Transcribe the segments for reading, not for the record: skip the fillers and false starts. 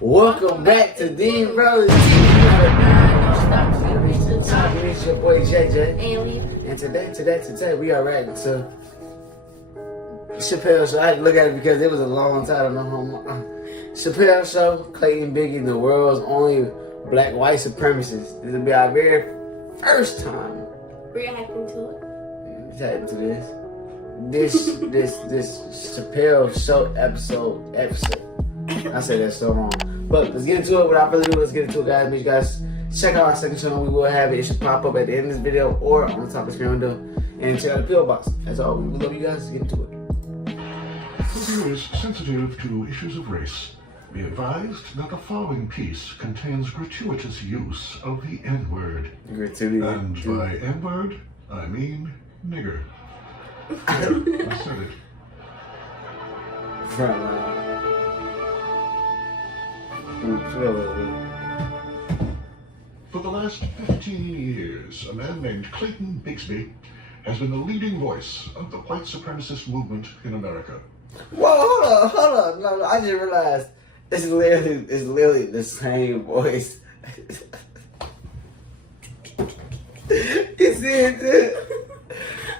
Welcome back to 𝐷𝐄𝐀. It's your boy JJ. And today we are reacting to Chappelle Show. I had to look at it because it was a long time. Chappelle Show, Clayton Bigsby, the world's only black white supremacist. This will be our very first time reacting to it. Reacting to this Chappelle Show episode. I said that so wrong. But let's get into it. Without further ado, let's get into it, guys. Make sure you guys check out our second channel. We will have it. It should pop up at the end of this video or on the top of the screen window. And check out the PO box. That's all. We love you guys. Let's get into it. For viewers sensitive to issues of race, be advised that the following piece contains gratuitous use of the N-word. Gratuity. And by N-word, I mean nigger. There, I said it. Front line. For the last 15 years, a man named Clayton Bigsby has been the leading voice of the white supremacist movement in America. Whoa, hold up. No, I just realized it's literally the same voice. You see it too?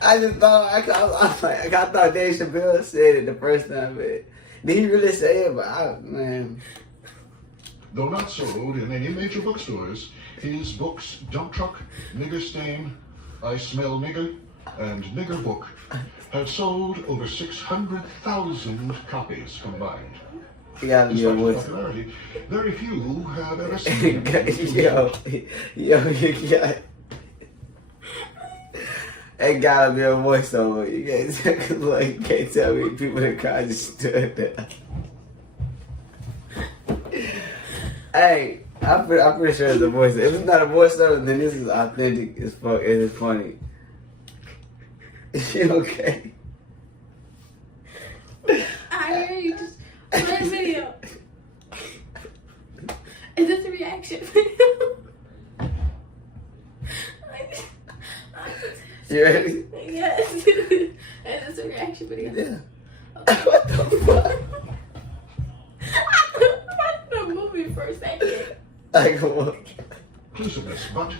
I just thought, I thought Dave Chappelle said it the first time, but did he really say it? But man. Though not sold in any major bookstores, his books Dump Truck, Nigger Stain, I Smell Nigger, and Nigger Book have sold over 600,000 copies combined. Yeah, Despite his popularity, very few have ever seen him. It gotta be a voiceover. You can't tell me people that cried just stood there. Hey, I'm pretty sure it's a voice. If it's not a voiceover, then this is authentic as fuck. It is funny. Is you okay? I hear you. Just play a video. Is this a reaction video? You ready? Yes. Is this a reaction video? Yeah. Okay. What the fuck? For a second. Inclusiveness, but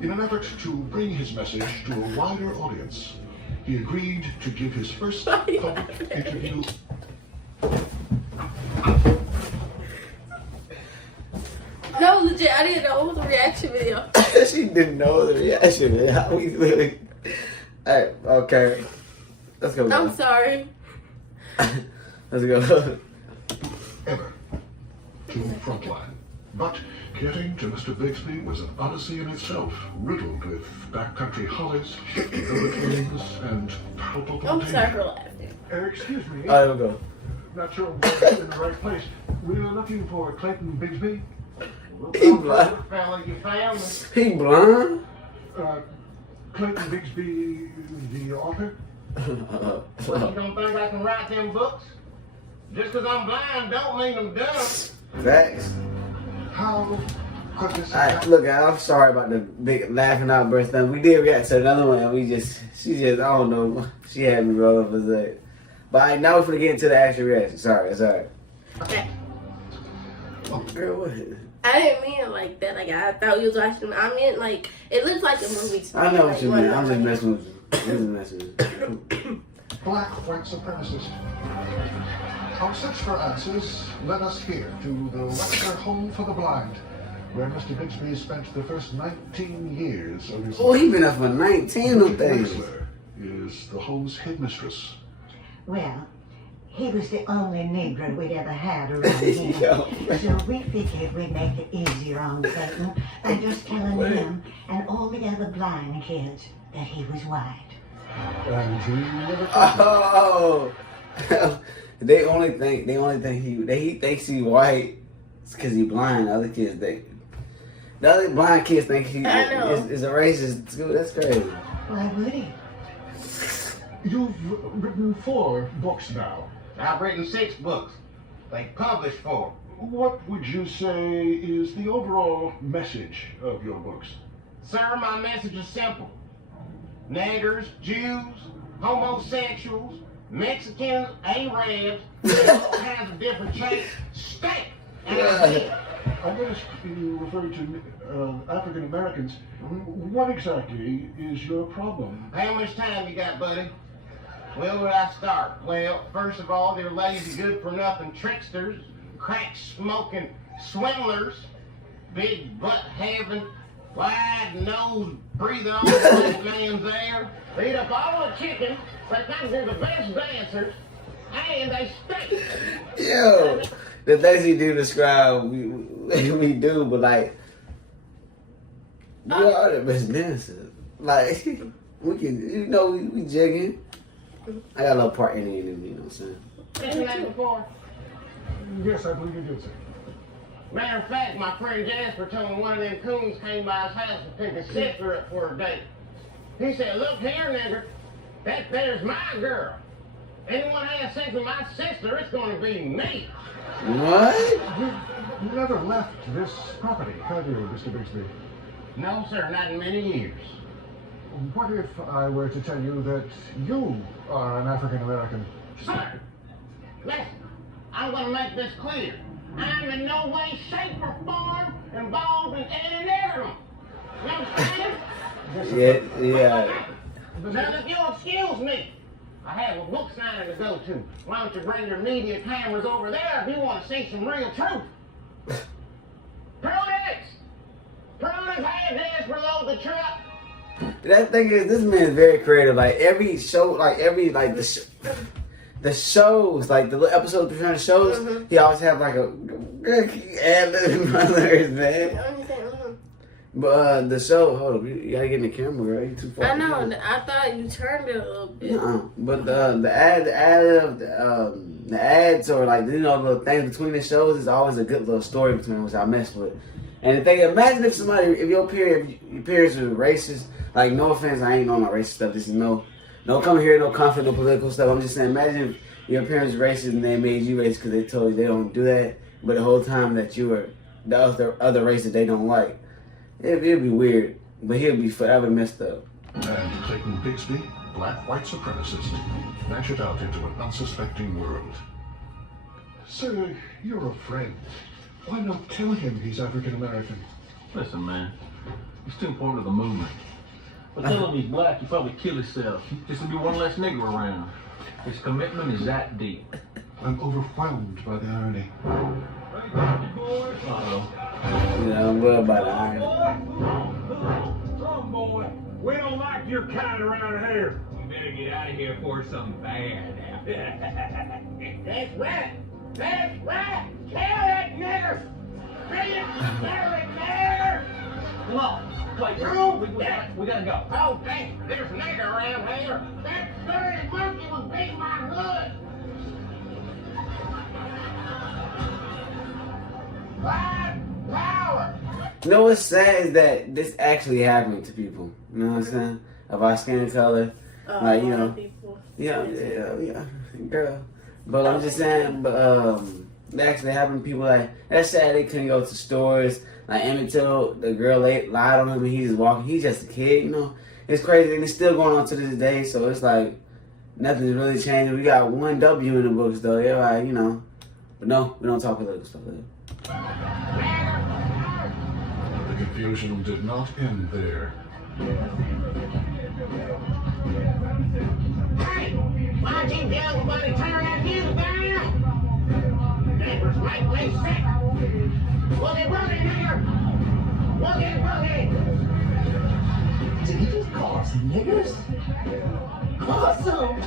in an effort to bring his message to a wider audience, he agreed to give his first public interview. No, legit, I didn't know it was a reaction video. She didn't know the reaction. How we literally. Alright, okay. Let's go. I'm sorry. Let's go. Ever to Frontline. But getting to Mr. Bigsby was an odyssey in itself, riddled with backcountry hollies, shifty village lanes, and palpable I'm danger. sorry for laughing. Excuse me. Alright, we'll go. Not sure we're in the right place. We were looking for Clayton Bigsby. He blind. He blind? Clayton Bigsby, the author. Well, you don't think I can write them books? Just because I'm blind don't mean I'm dumb. Facts. How could this Alright, look, I'm sorry about the big laughing outburst thing. We did react to another one, and she just, I don't know, she had me rolling for that. But alright, now we're gonna get into the actual reaction. Sorry, it's alright. Okay. Girl, what? I didn't mean it like that. Like, I thought you was watching. I meant, like, it looks like a movie to me. I know like, what you mean. I'm just messing with you. I'm just messing with you. Black white supremacist. Our search for answers led us here to the Webster Home for the Blind, where Mr. Bigsby spent the first 19 years of his Oh, he been up for 19 of things. Wexler is the home's headmistress. Well, he was the only Negro we'd ever had around here. Yo. So we figured we'd make it easier on Clayton by just telling him and all the other blind kids that he was white. And he never Oh, they only think he thinks he white because he blind. The other blind kids think he is a racist. That's crazy. Why would he? You've written 4 books now. I've written 6 books. They published 4. What would you say is the overall message of your books? Sir, my message is simple. Niggers, Jews, homosexuals, Mexicans, Arabs, all kinds of different shapes, stink. And I I noticed you referred to African Americans. What exactly is your problem? How much time you got, buddy? Well, where I start? Well, first of all, they're lazy, good-for-nothing tricksters, crack-smoking swindlers, big butt-having, wide-nosed, breathing on the black man's air. They eat up all the chicken, but think they're the best dancers, and they stink. Yo, the things he do describe, we do, but like, we are the best dancers. Like, we can, you know, we jigging. I got a little part in it, you know what I'm saying? Mentioned that before. Yes, I believe you did, sir. Matter of fact, my friend Jasper told me one of them coons came by his house to pick his sister up for a date. He said, look here, nigger, that there's my girl. Anyone has sex with my sister, it's going to be me. What? You never left this property, have you, Mr. Bigsby? No, sir, not in many years. What if I were to tell you that you are an African American? Sir, listen, I'm going to make this clear. I'm in no way, shape, or form involved in any of them. You understand? Yeah. Now, if you'll excuse me, I have a book signing to go to. Why don't you bring your media cameras over there if you want to see some real truth? Prudence! Prudence had this below the truck. That thing is, this man is very creative. Like every show, like the shows, like the little episodes between the shows, he always have like a ad-lib brothers, man. But the show, hold up, you gotta get in the camera, right? You too far. I know. I thought you turned it a little bit. But the ads or like, you know, the things between the shows is always a good little story between, which I mess with. And the thing, imagine if somebody, if your peers were racist, like, no offense, I ain't on my racist stuff. This is no come here, no conflict, no political stuff. I'm just saying, imagine if your parents were racist and they made you racist because they told you they don't do that, but the whole time that you were the other race that they don't like. It'd be weird, but he'll be forever messed up. And Clayton Bigsby, black white supremacist, ventured out into an unsuspecting world. Sir, you're a friend. Why not tell him he's African American? Listen, man, it's too important to the movement. But tell him he's black, he'd probably kill himself. Just to be one less nigger around. His commitment is that deep. I'm overwhelmed by the irony. Uh-oh. You know, I'm worried about the iron. Come, boy. We don't like your kind around here. You better get out of here before something bad happens. That's right. That's right. Kill that nigger. Kill that nigger. Come on, Clayton. We gotta go. Oh, dang. There's a nigger around here. That dirty monkey was beating my hood. Black power. You know what's sad is that this actually happened to people. You know what I'm saying? Of our skin color. Like, you know. People. Yeah, girl. But I'm just saying, it actually happened to people. Like, that's sad they couldn't go to stores. Like, Emmett Till, the girl lied on him and he's just walking. He's just a kid, you know. It's crazy and it's still going on to this day. So it's like, nothing's really changing. We got one W in the books though. Everybody, you know. But no, we don't talk political stuff later. The confusion did not end there. Hey, why'd you tell everybody to turn that music down? Neighbors make me sick. Boogie, boogie, nigger. Boogie, boogie. Did he just call us niggers? Awesome!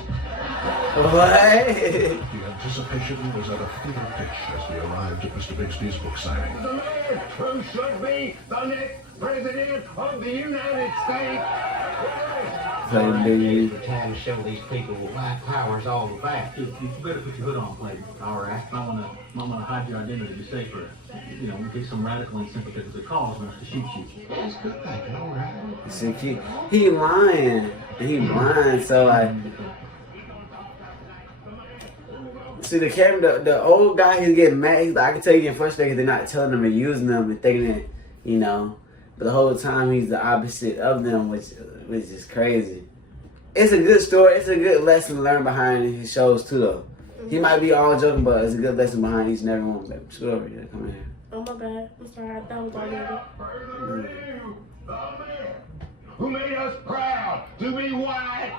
What? The anticipation was at a fever pitch as we arrived at Mr. Bigsby's book signing. The man who should be the next president of the United States. Clayton It's time to show these people what white power's all about. You better put your hood on, Clayton. All right. I wanna hide your identity to stay for, you know, in case some radical and sympathetic to the cause wants to shoot you. That's good thinking, all right. See, he lying. And he blind, so like. See, the old guy, he's getting mad. He's like, I can tell you getting frustrated. They're not telling him or using them and thinking that, you know. But the whole time he's the opposite of them, which is crazy. It's a good story. It's a good lesson to learn behind his shows too, though. He might be all joking, but it's a good lesson behind each and every one. Baby, scoot over here. Come in here. Oh, my bad. I'm sorry. I thought it was already. Who made us proud to be white?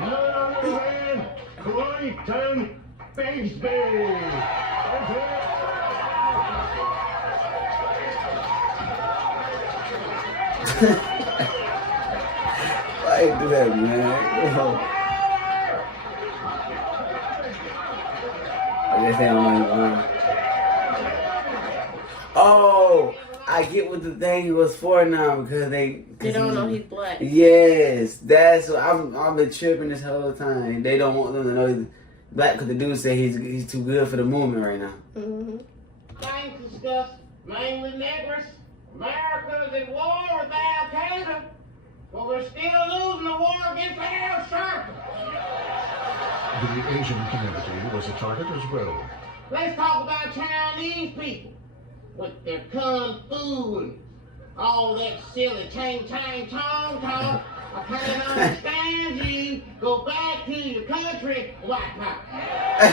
None other than Clayton Bigsby. That's it. Why you do that, man? I guess they don't know. Oh, I get what the thing was for now because they don't know he's black. Yes, that's what I've been tripping this whole time. They don't want them to know he's black because the dude said he's too good for the movement right now. Things discussed mainly niggers. America's at war with Al-Qaeda, but we're still losing the war against 𝗟𝗩𝗬𝗪. The Asian community was a target as well. Let's talk about Chinese people with their kung fu and all that silly chang-chang tong-tong. I can't understand you. Go back to your country, white power.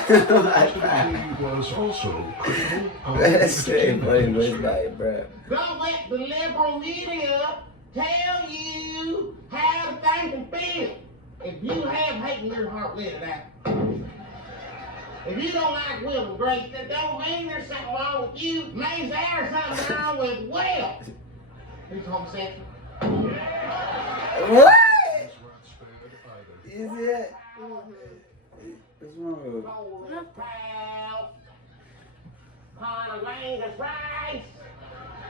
He was also critical of That's it, bro. Don't let the liberal media tell you how to think and feel. If you have hate in your heart, let it out. If you don't like Will and Grace, that don't mean there's something wrong with you. Maybe there's something wrong with Will. Who's homosexual? What? Is it? What's wrong? 𝗙𝗢𝗟𝗟𝗢𝗪 rice.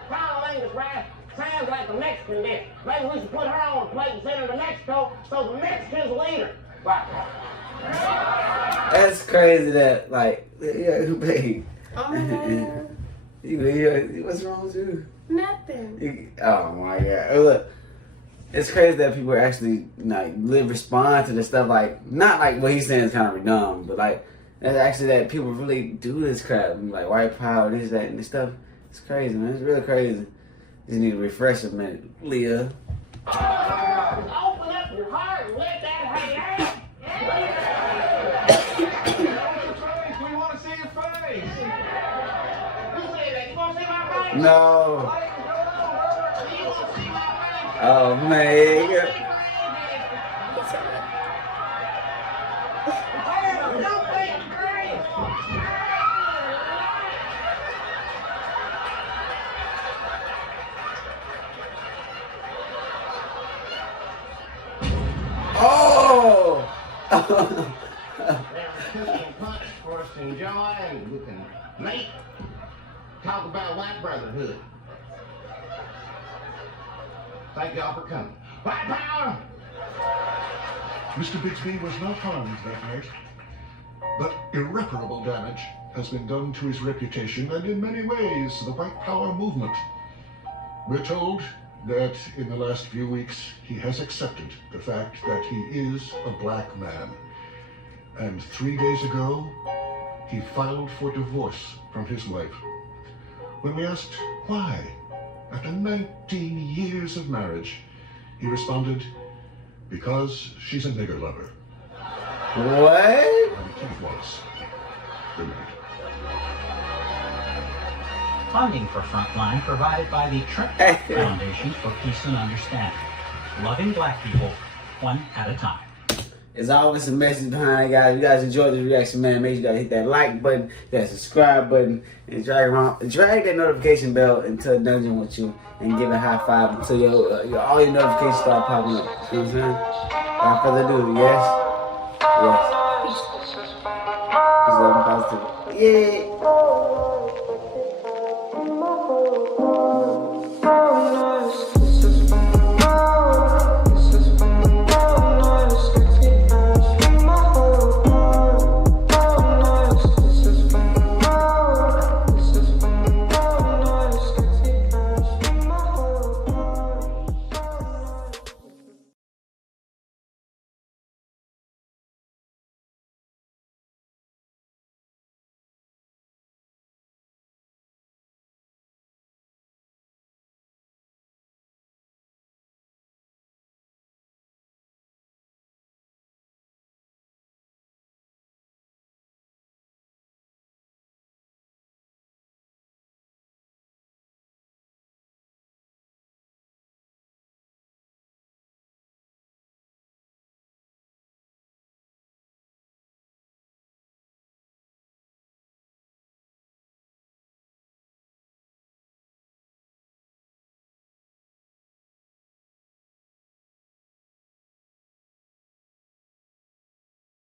𝗙𝗢𝗟𝗟𝗢𝗪 rice sounds like a Mexican dish. Maybe we should put her on a plate and send her to Mexico so the Mexicans will eat her. Right. That's crazy that, like, yeah, babe. Oh, my God. What's wrong with you? Nothing. Oh, my God. Look, it's crazy that people actually, like, respond to the stuff, like, not like what he's saying is kind of dumb, but, like, it's actually that people really do this crap. Like, white power, this, that, and this stuff. It's crazy, man. It's really crazy. Just need to refresh a minute. Leah. Open up your heart and let that hang out. We want to see your face. Who said that? You want to see my face? No. You want to see my face? Oh, man. Don't be afraid. Oh! There's cookie and punch for us to enjoy, and we can make, talk about white brotherhood. Thank y'all for coming. White power! Mr. Bigsby was not harmed that night, but irreparable damage has been done to his reputation and in many ways the white power movement. We're told that in the last few weeks he has accepted the fact that he is a black man. And 3 days ago, he filed for divorce from his wife. When we asked why, after 19 years of marriage, he responded, because she's a nigger lover. What? And he was. Good night. Funding for Frontline provided by the Trent Foundation for Peace and Understanding. Loving black people, one at a time. There's always a message behind it, guys. If you guys enjoyed this reaction, man, make sure you guys hit that like button, that subscribe button, and drag that notification bell into a dungeon with you, and give a high five until all your notifications start popping up. You know what I'm saying? Without further ado, yes? Yes. Peace, love, and positivity. Yeah.